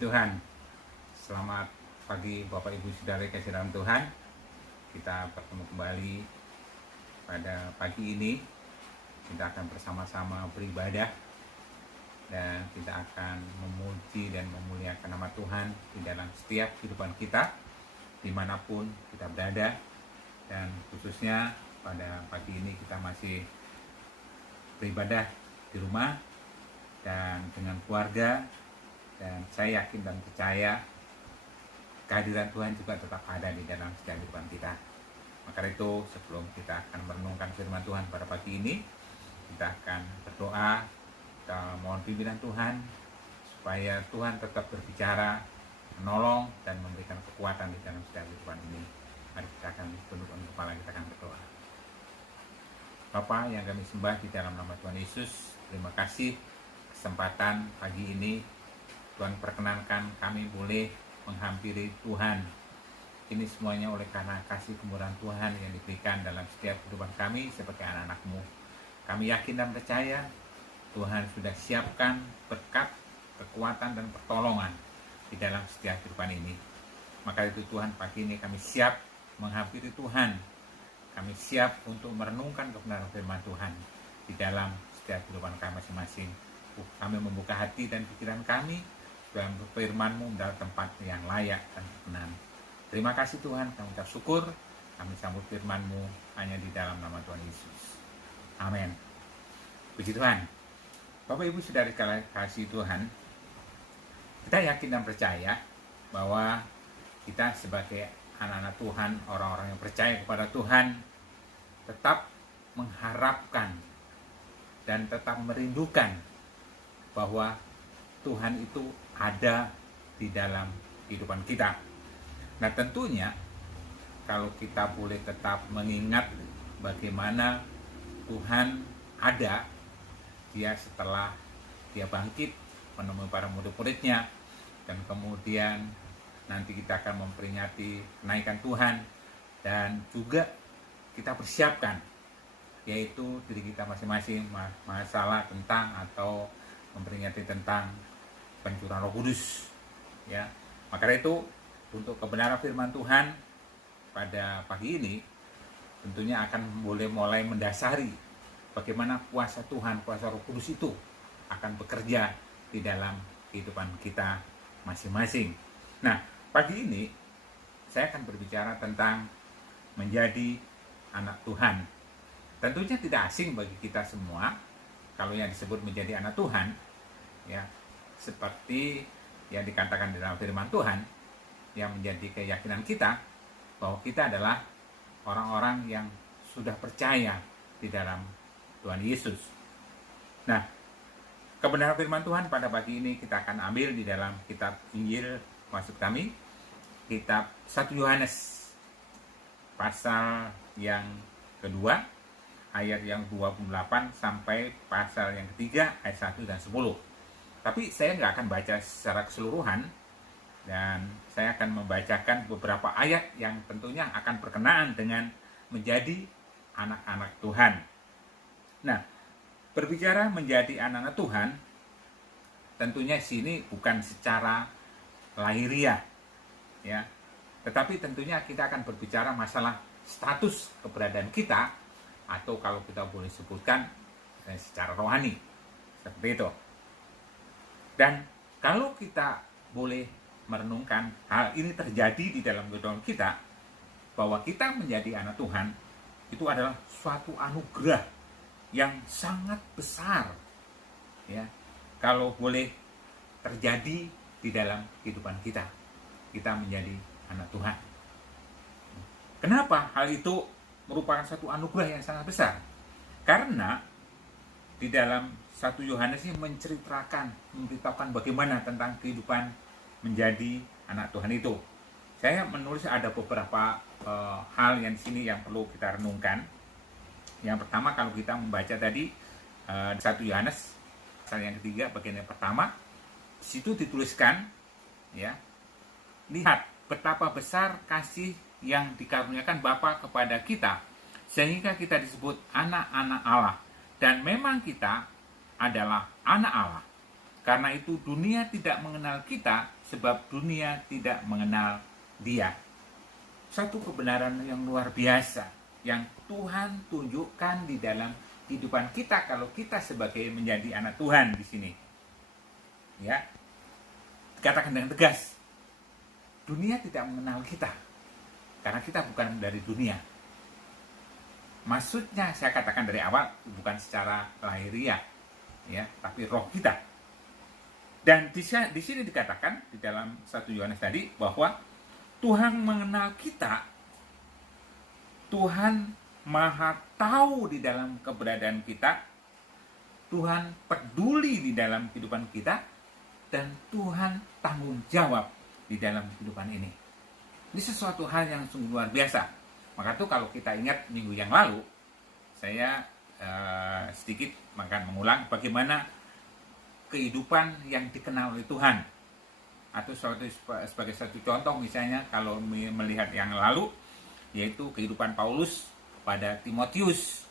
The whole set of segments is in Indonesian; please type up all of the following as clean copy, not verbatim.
Tuhan. Selamat pagi Bapak Ibu Saudara kasih dalam Tuhan. Kita bertemu kembali pada pagi ini. Kita akan bersama-sama beribadah dan kita akan memuji dan memuliakan nama Tuhan di dalam setiap kehidupan kita, dimanapun kita berada. Dan khususnya pada pagi ini kita masih beribadah di rumah dan dengan keluarga, dan saya yakin dan percaya kehadiran Tuhan juga tetap ada di dalam setiap kehidupan kita. Maka itu sebelum kita akan merenungkan firman Tuhan pada pagi ini, kita akan berdoa, kita mohon pimpinan Tuhan supaya Tuhan tetap berbicara, menolong dan memberikan kekuatan di dalam setiap kehidupan ini. Mari kita akan tundukkan kepala, kita akan berdoa. Bapa yang kami sembah di dalam nama Tuhan Yesus, terima kasih kesempatan pagi ini. Tuhan perkenankan kami boleh menghampiri Tuhan. Ini semuanya oleh karena kasih kemurahan Tuhan yang diberikan dalam setiap kehidupan kami sebagai anak-anak-Mu. Kami yakin dan percaya Tuhan sudah siapkan berkat, kekuatan dan pertolongan di dalam setiap kehidupan ini. Maka itu Tuhan, pagi ini kami siap menghampiri Tuhan. Kami siap untuk merenungkan kebenaran firman Tuhan di dalam setiap kehidupan kami masing-masing. Kami membuka hati dan pikiran kami supaya firman-Mu dalam tempat yang layak dan berkenan. Terima kasih Tuhan, kami ucap syukur. Kami sambut firman-Mu hanya di dalam nama Tuhan Yesus. Amin. Puji Tuhan. Bapak Ibu Saudara kasih Tuhan, kita yakin dan percaya bahwa kita sebagai anak-anak Tuhan, orang-orang yang percaya kepada Tuhan, tetap mengharapkan dan tetap merindukan bahwa Tuhan itu ada di dalam kehidupan kita. Nah tentunya kalau kita boleh tetap mengingat bagaimana Tuhan ada, dia setelah dia bangkit menemui para murid-muridnya, dan kemudian nanti kita akan memperingati kenaikan Tuhan, dan juga kita persiapkan yaitu diri kita masing-masing masalah tentang atau memperingati tentang pencurahan Roh Kudus, ya. Maka itu untuk kebenaran firman Tuhan pada pagi ini tentunya akan boleh mulai mendasari bagaimana kuasa Tuhan, kuasa Roh Kudus itu akan bekerja di dalam kehidupan kita masing-masing. Nah, pagi ini saya akan berbicara tentang menjadi anak Tuhan. Tentunya tidak asing bagi kita semua kalau yang disebut menjadi anak Tuhan, ya, seperti yang dikatakan di dalam firman Tuhan, yang menjadi keyakinan kita bahwa kita adalah orang-orang yang sudah percaya di dalam Tuhan Yesus. Nah, kebenaran firman Tuhan pada pagi ini kita akan ambil di dalam kitab Injil maksud kami, kitab 1 Yohanes pasal yang kedua ayat yang 28 sampai pasal yang ketiga ayat 1 dan 10. Tapi saya nggak akan baca secara keseluruhan, dan saya akan membacakan beberapa ayat yang tentunya akan berkenaan dengan menjadi anak-anak Tuhan. Nah, berbicara menjadi anak-anak Tuhan, tentunya sini bukan secara lahiriah, ya, tetapi tentunya kita akan berbicara masalah status keberadaan kita, atau kalau kita boleh sebutkan secara rohani, seperti itu. Dan kalau kita boleh merenungkan hal ini terjadi di dalam kehidupan kita, bahwa kita menjadi anak Tuhan itu adalah suatu anugerah yang sangat besar, ya, kalau boleh terjadi di dalam kehidupan kita menjadi anak Tuhan. Kenapa hal itu merupakan satu anugerah yang sangat besar? Karena di dalam 1 Yohanes ini memberitakan bagaimana tentang kehidupan menjadi anak Tuhan itu. Saya menulis ada beberapa hal yang di sini yang perlu kita renungkan. Yang pertama, kalau kita membaca tadi 1 Yohanes pasal yang ketiga bagian yang pertama, di situ dituliskan, ya, lihat betapa besar kasih yang dikaruniakan Bapa kepada kita, sehingga kita disebut anak-anak Allah. Dan memang kita adalah anak Allah. Karena itu dunia tidak mengenal kita, sebab dunia tidak mengenal Dia. Satu kebenaran yang luar biasa yang Tuhan tunjukkan di dalam kehidupan kita kalau kita sebagai menjadi anak Tuhan di sini. Ya. Dikatakan dengan tegas, dunia tidak mengenal kita karena kita bukan dari dunia. Maksudnya saya katakan dari awal bukan secara lahiriah, ya, tapi roh kita. Dan di sini dikatakan di dalam 1 Yohanes tadi bahwa Tuhan mengenal kita. Tuhan Maha tahu di dalam keberadaan kita. Tuhan peduli di dalam kehidupan kita, dan Tuhan tanggung jawab di dalam kehidupan ini. Ini sesuatu hal yang sungguh luar biasa. Maka itu kalau kita ingat minggu yang lalu, saya sedikit akan mengulang bagaimana kehidupan yang dikenal oleh Tuhan. Atau sebagai satu contoh misalnya kalau melihat yang lalu, yaitu kehidupan Paulus pada Timotius.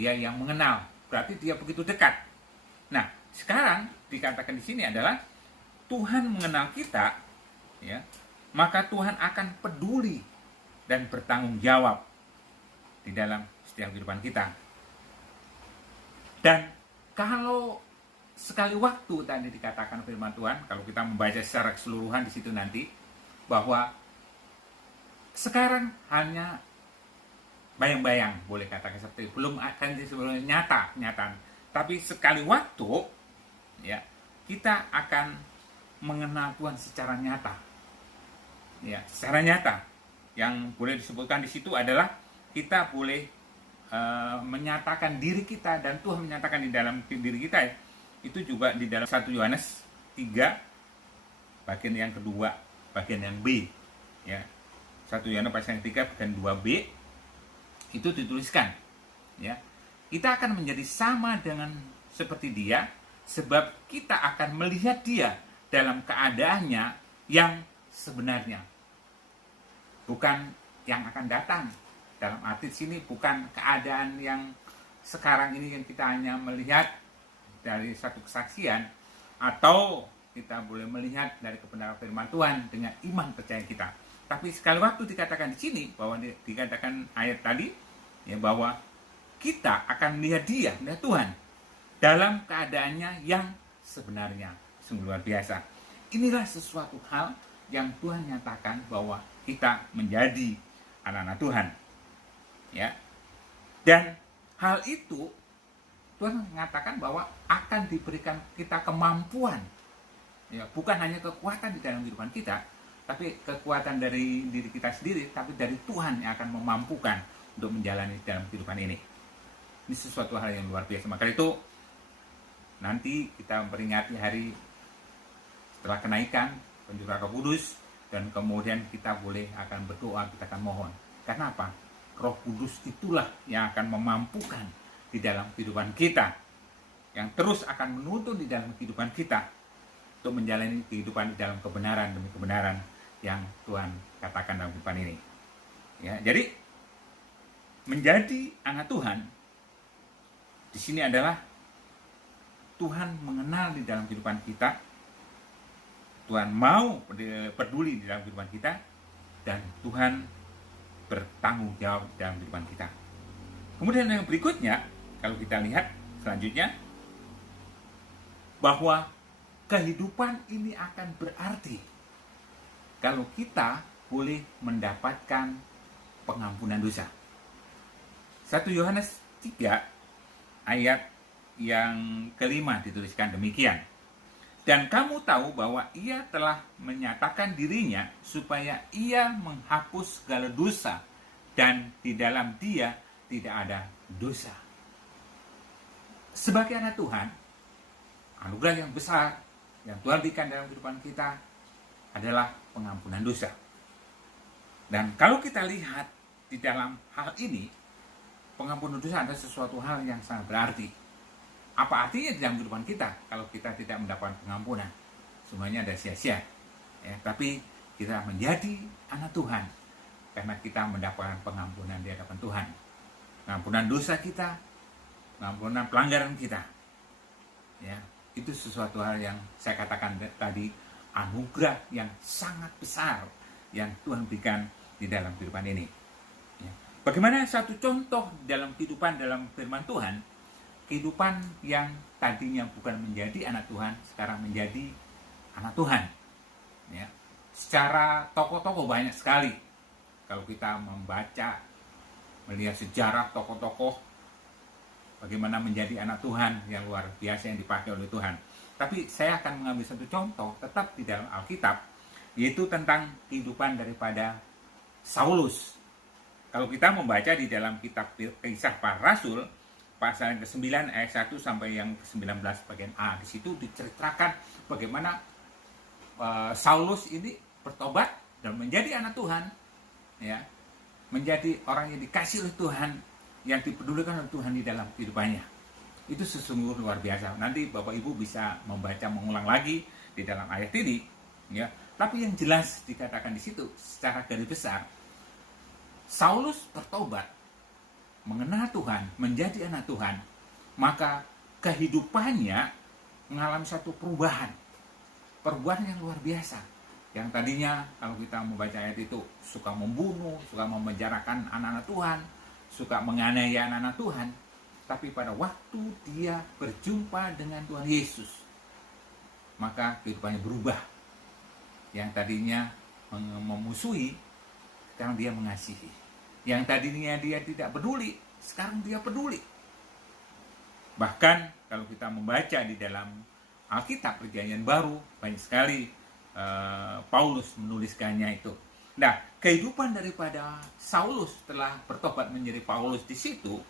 Dia yang mengenal, berarti dia begitu dekat. Nah, sekarang dikatakan di sini adalah Tuhan mengenal kita, ya, maka Tuhan akan peduli dan bertanggung jawab di dalam setiap kehidupan kita. Dan kalau sekali waktu tadi dikatakan firman Tuhan, kalau kita membaca secara keseluruhan di situ nanti, bahwa sekarang hanya bayang-bayang, boleh katakan seperti itu, belum akan sebelumnya nyata, tapi sekali waktu, ya, kita akan mengenal Tuhan secara nyata, ya, secara nyata. Yang boleh disebutkan di situ adalah kita boleh menyatakan diri kita dan Tuhan menyatakan di dalam diri kita, ya. Itu juga di dalam 1 Yohanes 3 bagian yang kedua, bagian yang B, ya. 1 Yohanes pasal yang 3 bagian 2B itu dituliskan, ya. Kita akan menjadi sama dengan seperti Dia sebab kita akan melihat Dia dalam keadaannya yang sebenarnya, bukan yang akan datang. Dalam arti sini bukan keadaan yang sekarang ini yang kita hanya melihat dari satu kesaksian, atau kita boleh melihat dari kebenaran firman Tuhan dengan iman percaya kita. Tapi sekali waktu dikatakan di sini, bahwa dikatakan ayat tadi, ya, bahwa kita akan melihat Dia, melihat Tuhan dalam keadaannya yang sebenarnya. Sungguh luar biasa. Inilah sesuatu hal yang Tuhan nyatakan bahwa kita menjadi anak-anak Tuhan, ya. Dan hal itu Tuhan mengatakan bahwa akan diberikan kita kemampuan, ya, bukan hanya kekuatan di dalam kehidupan kita, tapi kekuatan dari diri kita sendiri, tapi dari Tuhan yang akan memampukan untuk menjalani dalam kehidupan ini. Ini sesuatu hal yang luar biasa. Maka itu nanti kita memperingati hari setelah kenaikan pencurahan Roh Kudus, dan kemudian kita boleh akan berdoa, kita akan mohon. Karena apa? Roh Kudus itulah yang akan memampukan di dalam kehidupan kita, yang terus akan menuntun di dalam kehidupan kita untuk menjalani kehidupan di dalam kebenaran demi kebenaran yang Tuhan katakan dalam kehidupan ini. Ya, jadi menjadi anak Tuhan di sini adalah Tuhan mengenal di dalam kehidupan kita, Tuhan mau peduli di dalam kehidupan kita, dan Tuhan bertanggung jawab dalam kehidupan kita. Kemudian yang berikutnya, kalau kita lihat selanjutnya, bahwa kehidupan ini akan berarti kalau kita boleh mendapatkan pengampunan dosa. 1 Yohanes 3 ayat yang kelima dituliskan demikian. Dan kamu tahu bahwa Ia telah menyatakan dirinya supaya Ia menghapus segala dosa, dan di dalam Dia tidak ada dosa. Sebagai anak Tuhan, anugerah yang besar yang Tuhan berikan dalam kehidupan kita adalah pengampunan dosa. Dan kalau kita lihat di dalam hal ini, pengampunan dosa adalah sesuatu hal yang sangat berarti. Apa artinya di dalam kehidupan kita kalau kita tidak mendapatkan pengampunan? Semuanya ada sia-sia. Ya, tapi kita menjadi anak Tuhan karena kita mendapatkan pengampunan di hadapan Tuhan. Pengampunan dosa kita, pengampunan pelanggaran kita. Ya, Itu sesuatu hal yang saya katakan tadi, anugerah yang sangat besar yang Tuhan berikan di dalam kehidupan ini. Ya. Bagaimana satu contoh dalam kehidupan dalam firman Tuhan, kehidupan yang tadinya bukan menjadi anak Tuhan, sekarang menjadi anak Tuhan. Ya. Secara tokoh-tokoh banyak sekali. Kalau kita membaca, melihat sejarah tokoh-tokoh, bagaimana menjadi anak Tuhan yang luar biasa yang dipakai oleh Tuhan. Tapi saya akan mengambil satu contoh, tetap di dalam Alkitab, yaitu tentang kehidupan daripada Saulus. Kalau kita membaca di dalam kitab Kisah Para Rasul, pasal yang ke-9 ayat 1 sampai yang ke-19 bagian A, di situ diceritakan bagaimana Saulus ini bertobat dan menjadi anak Tuhan, ya, menjadi orang yang dikasih oleh Tuhan, yang dipedulikan oleh Tuhan di dalam kehidupannya. Itu sesungguhnya luar biasa. Nanti Bapak Ibu bisa membaca mengulang lagi di dalam ayat ini, ya. Tapi yang jelas dikatakan di situ secara garis besar, Saulus bertobat, mengenal Tuhan, menjadi anak Tuhan, maka kehidupannya mengalami satu perubahan yang luar biasa. Yang tadinya kalau kita membaca ayat itu suka membunuh, suka memenjarakan anak-anak Tuhan, suka menganiaya anak-anak Tuhan, tapi pada waktu dia berjumpa dengan Tuhan Yesus, maka kehidupannya berubah. Yang tadinya memusuhi, sekarang dia mengasihi. Yang tadinya dia tidak peduli, sekarang dia peduli. Bahkan kalau kita membaca di dalam Alkitab Perjanjian Baru, banyak sekali Paulus menuliskannya itu. Nah, kehidupan daripada Saulus setelah bertobat menjadi Paulus di situ,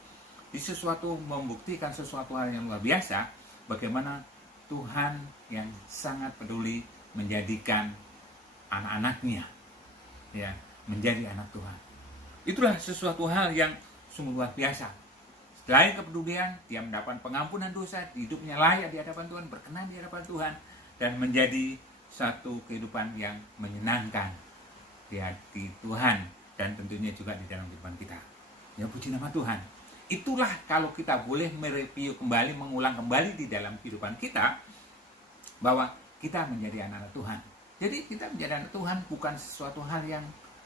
di sesuatu membuktikan sesuatu hal yang luar biasa, bagaimana Tuhan yang sangat peduli menjadikan anak-anaknya, ya, menjadi anak Tuhan. Itulah sesuatu hal yang sungguh luar biasa. Selain kepedulian, dia mendapat pengampunan dosa, hidupnya layak di hadapan Tuhan, berkenan di hadapan Tuhan, dan menjadi satu kehidupan yang menyenangkan di hati Tuhan, dan tentunya juga di dalam kehidupan kita. Ya, puji nama Tuhan. Itulah kalau kita boleh mereview kembali, mengulang kembali di dalam kehidupan kita, bahwa kita menjadi anak-anak Tuhan. Jadi kita menjadi anak Tuhan bukan sesuatu hal yang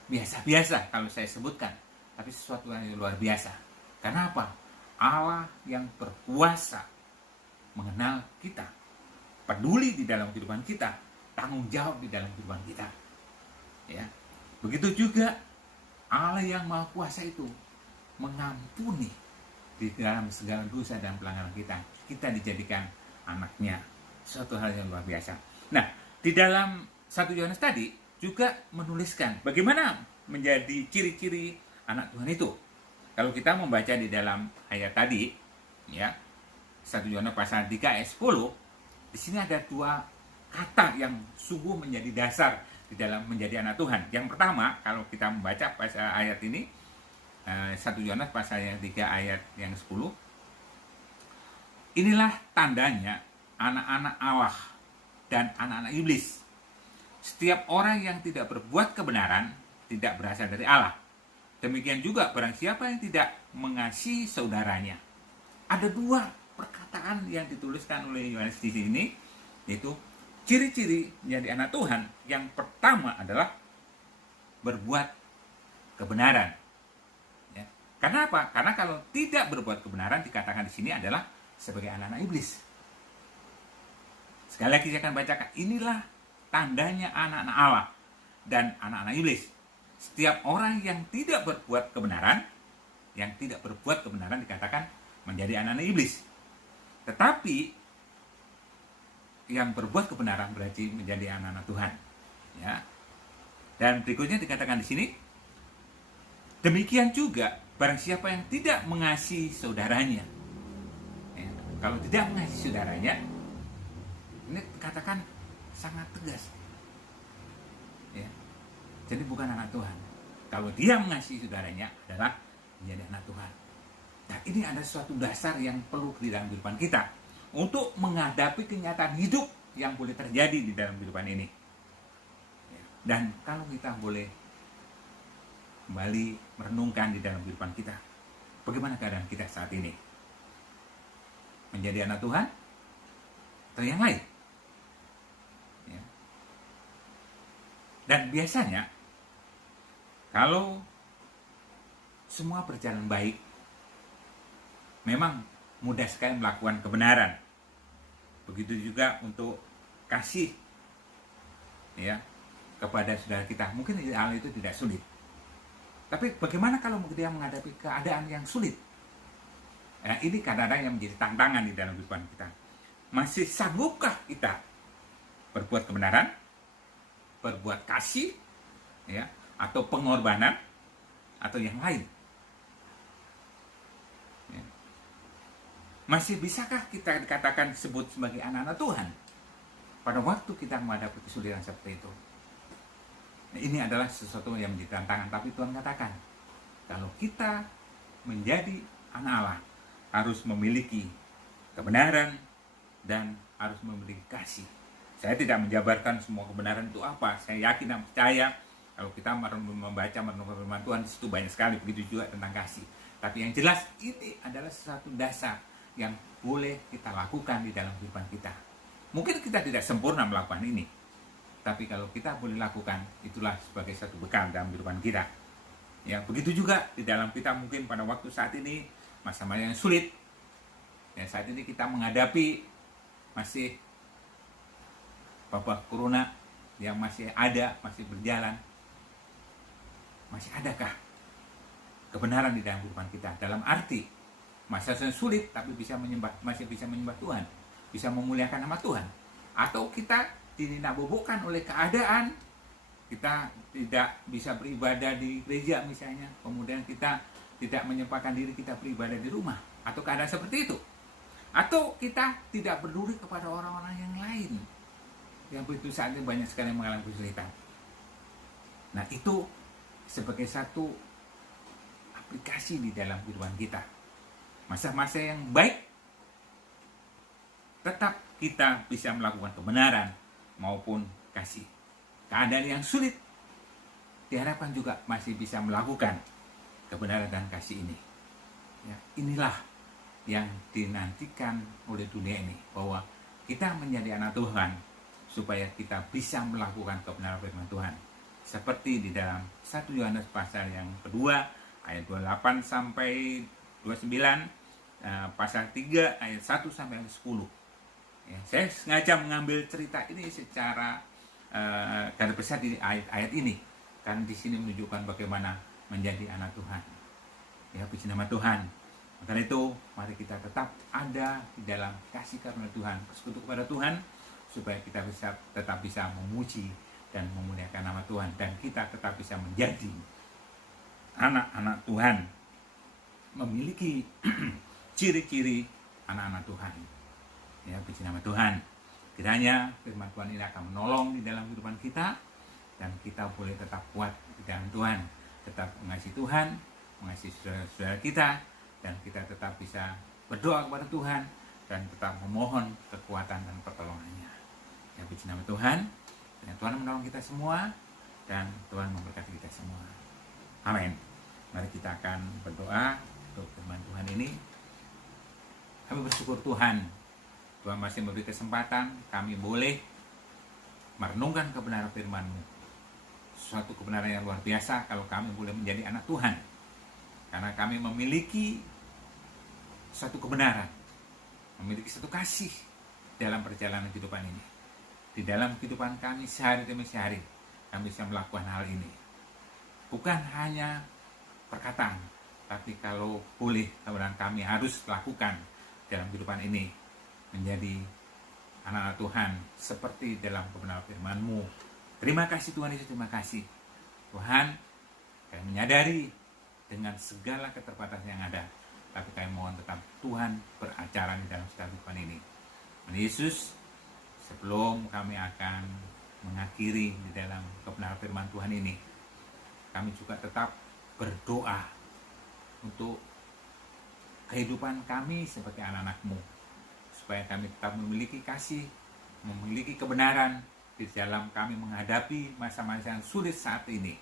biasa-biasa kalau saya sebutkan, tapi sesuatu yang luar biasa. Karena apa? Allah yang berkuasa mengenal kita, peduli di dalam kehidupan kita, tanggung jawab di dalam kehidupan kita. Ya. Begitu juga Allah yang Maha Kuasa itu mengampuni di dalam segala dosa dan pelanggaran kita. Kita dijadikan anaknya. Suatu hal yang luar biasa. Nah, di dalam 1 Yohanes tadi juga menuliskan bagaimana menjadi ciri-ciri anak Tuhan itu. Kalau kita membaca di dalam ayat tadi, ya, 1 Yohanes pasal 3 ayat 10, di sini ada dua kata yang sungguh menjadi dasar di dalam menjadi anak Tuhan. Yang pertama, kalau kita membaca pasal ayat ini, 1 Yohanes pasal yang 3 ayat yang 10, inilah tandanya anak-anak Allah dan anak-anak iblis. Setiap orang yang tidak berbuat kebenaran tidak berasal dari Allah. Demikian juga barang siapa yang tidak mengasihi saudaranya. Ada dua perkataan yang dituliskan oleh Yohanes di sini, yaitu ciri-ciri menjadi anak Tuhan. Yang pertama adalah berbuat kebenaran. Ya. Karena apa? Karena kalau tidak berbuat kebenaran dikatakan di sini adalah sebagai anak-anak iblis. Sekali lagi saya akan bacakan. Inilah tandanya anak-anak Allah dan anak-anak iblis. Setiap orang yang tidak berbuat kebenaran, dikatakan menjadi anak-anak iblis. Tetapi yang berbuat kebenaran berarti menjadi anak-anak Tuhan. Ya. Dan berikutnya dikatakan di sini, demikian juga barang siapa yang tidak mengasihi saudaranya. Ya. Kalau tidak mengasihi saudaranya, ini katakan sangat tegas. Ya. Jadi bukan anak Tuhan. Kalau dia mengasihi saudaranya adalah menjadi anak Tuhan. Nah, ini ada suatu dasar yang perlu di dalam kehidupan kita untuk menghadapi kenyataan hidup yang boleh terjadi di dalam kehidupan ini. Ya. Dan kalau kita boleh kembali merenungkan di dalam kehidupan kita, bagaimana keadaan kita saat ini? Menjadi anak Tuhan? atau yang lain. Ya. Dan biasanya kalau semua berjalan baik, memang mudah sekali melakukan kebenaran. Begitu juga untuk kasih ya kepada saudara kita. Mungkin hal itu tidak sulit. Tapi bagaimana kalau dia menghadapi keadaan yang sulit? Ya, ini kadang-kadang yang menjadi tantangan di dalam kehidupan kita. Masih sanggupkah kita berbuat kebenaran, berbuat kasih, ya, atau pengorbanan, atau yang lain? Ya. Masih bisakah kita dikatakan sebut sebagai anak-anak Tuhan pada waktu kita menghadapi kesulitan seperti itu? Nah, ini adalah sesuatu yang menjadi tantangan. Tapi Tuhan katakan, kalau kita menjadi anak Allah, harus memiliki kebenaran dan harus memiliki kasih. Saya tidak menjabarkan semua kebenaran itu apa. Saya yakin dan percaya kalau kita membaca merenungkan firman Tuhan, di situ banyak sekali. Begitu juga tentang kasih. Tapi yang jelas ini adalah sesuatu dasar yang boleh kita lakukan di dalam kehidupan kita. Mungkin kita tidak sempurna melakukan ini, tapi kalau kita boleh lakukan, itulah sebagai satu bekal dalam kehidupan kita. Ya, begitu juga di dalam kita mungkin pada waktu saat ini masa-masa yang sulit. Ya, saat ini kita menghadapi masih wabah corona yang masih ada, masih berjalan. Masih adakah kebenaran di dalam kehidupan kita? Dalam arti masa yang sulit tapi masih bisa menyembah Tuhan, bisa memuliakan nama Tuhan. Atau kita dinabobokkan oleh keadaan, kita tidak bisa beribadah di gereja misalnya, kemudian kita tidak menyempatkan diri kita beribadah di rumah, atau keadaan seperti itu. Atau kita tidak peduli kepada orang-orang yang lain, yang begitu saat ini banyak sekali yang mengalami kesulitan. Nah, itu sebagai satu aplikasi di dalam kehidupan kita. Masa-masa yang baik, tetap kita bisa melakukan kebenaran maupun kasih. Keadaan yang sulit, diharapkan juga masih bisa melakukan kebenaran dan kasih ini. Ya, inilah yang dinantikan oleh dunia ini, bahwa kita menjadi anak Tuhan supaya kita bisa melakukan kebenaran firman Tuhan. Seperti di dalam 1 Yohanes pasal yang kedua ayat 28 sampai 29, pasal 3 ayat 1 sampai 10. Ya, saya sengaja mengambil cerita ini secara garis besar di ayat-ayat ini, karena di sini menunjukkan bagaimana menjadi anak Tuhan. Ya, puji nama Tuhan. Maka itu, mari kita tetap ada di dalam kasih karunia Tuhan, bersekutu kepada Tuhan, supaya kita tetap bisa memuji dan memuliakan nama Tuhan, dan kita tetap bisa menjadi anak-anak Tuhan, memiliki ciri-ciri anak-anak Tuhan. Ya, puji nama Tuhan. Kiranya firman Tuhan ini akan menolong di dalam kehidupan kita, dan kita boleh tetap kuat di dalam Tuhan, tetap mengasihi Tuhan, mengasihi saudara-saudara kita, dan kita tetap bisa berdoa kepada Tuhan dan tetap memohon kekuatan dan pertolongannya. Ya, puji nama Tuhan. Dan Tuhan menolong kita semua, dan Tuhan memberkati kita semua. Amin. Mari kita akan berdoa untuk firman Tuhan ini. Kami bersyukur Tuhan, Tuhan masih memberi kesempatan kami boleh merenungkan kebenaran firman-Mu. Suatu kebenaran yang luar biasa kalau kami boleh menjadi anak Tuhan, karena kami memiliki suatu kebenaran, memiliki satu kasih dalam perjalanan kehidupan ini. Di dalam kehidupan kami sehari demi sehari, kami bisa melakukan hal ini. Bukan hanya perkataan, tapi kalau boleh, kemudian kami harus lakukan dalam kehidupan ini, menjadi anak-anak Tuhan seperti dalam kebenaran firman-Mu. Terima kasih Tuhan Yesus, terima kasih Tuhan. Kami menyadari dengan segala keterbatasan yang ada, tapi kami mohon tetap Tuhan beracara di dalam setiap kehidupan ini. Tuhan Yesus, sebelum kami akan mengakhiri di dalam kebenaran firman Tuhan ini, kami juga tetap berdoa untuk kehidupan kami sebagai anak-anak-Mu, supaya kami tetap memiliki kasih, memiliki kebenaran di dalam kami menghadapi masa-masa yang sulit saat ini.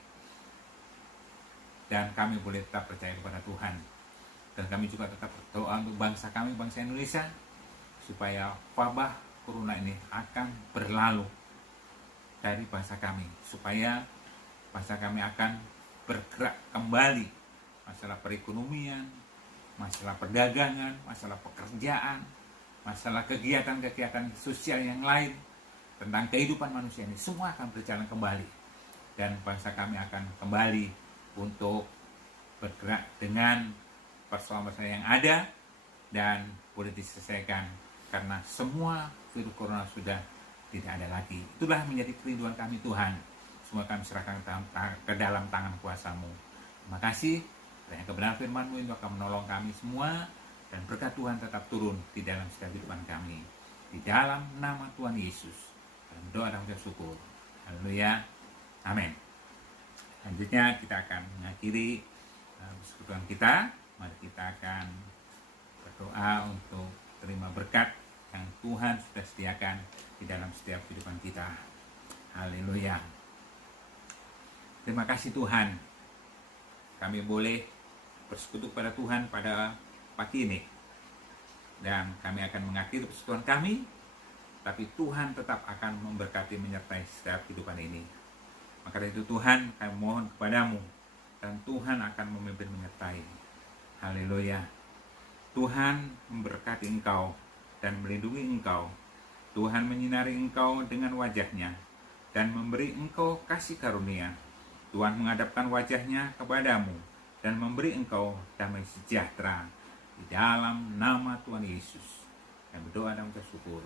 Dan kami boleh tetap percaya kepada Tuhan. Dan kami juga tetap berdoa untuk bangsa kami, bangsa Indonesia, supaya wabah corona ini akan berlalu dari bangsa kami, supaya bangsa kami akan bergerak kembali. Masalah perekonomian, masalah perdagangan, masalah pekerjaan, masalah kegiatan-kegiatan sosial yang lain, tentang kehidupan manusia ini, semua akan berjalan kembali. Dan bangsa kami akan kembali untuk bergerak dengan persoalan-persoalan yang ada dan boleh diselesaikan, karena semua virus corona sudah tidak ada lagi. Itulah menjadi kerinduan kami Tuhan. Semua kami serahkan ke dalam tangan kuasa-Mu. Terima kasih. Dan kebenaran firman-Mu itu akan menolong kami semua, dan berkat Tuhan tetap turun di dalam setiap kehidupan kami. Di dalam nama Tuhan Yesus. Dalam doa dan syukur. Haleluya. Amin. Selanjutnya kita akan mengakhiri persekutuan kita. Mari kita akan berdoa untuk terima berkat yang Tuhan sudah sediakan di dalam setiap kehidupan kita. Haleluya. Terima kasih Tuhan, kami boleh bersekutu pada Tuhan pada pagi ini. Dan kami akan mengakhiri persekutuan kami, tapi Tuhan tetap akan memberkati menyertai setiap kehidupan ini. Maka dari itu Tuhan, kami mohon kepadamu, dan Tuhan akan memimpin menyertai. Haleluya. Tuhan memberkati engkau dan melindungi engkau. Tuhan menyinari engkau dengan wajah-Nya dan memberi engkau kasih karunia. Tuhan menghadapkan wajah-Nya kepadamu dan memberi engkau damai sejahtera. Di dalam nama Tuhan Yesus, kami berdoa dan bersyukur.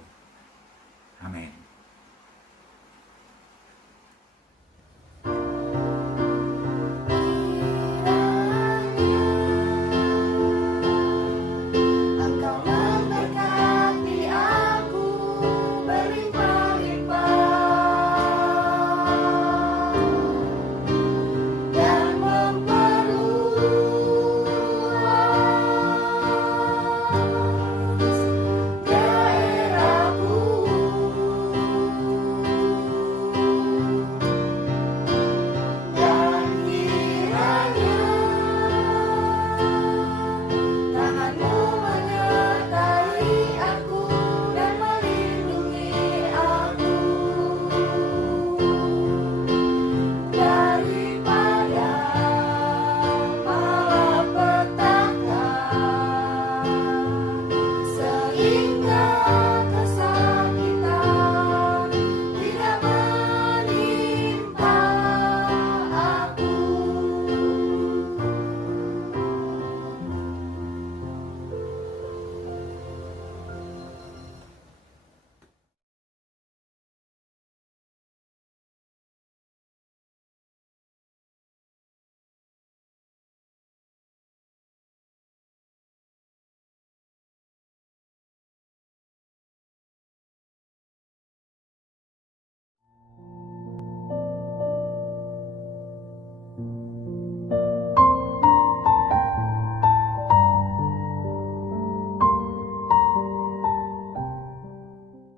Amin.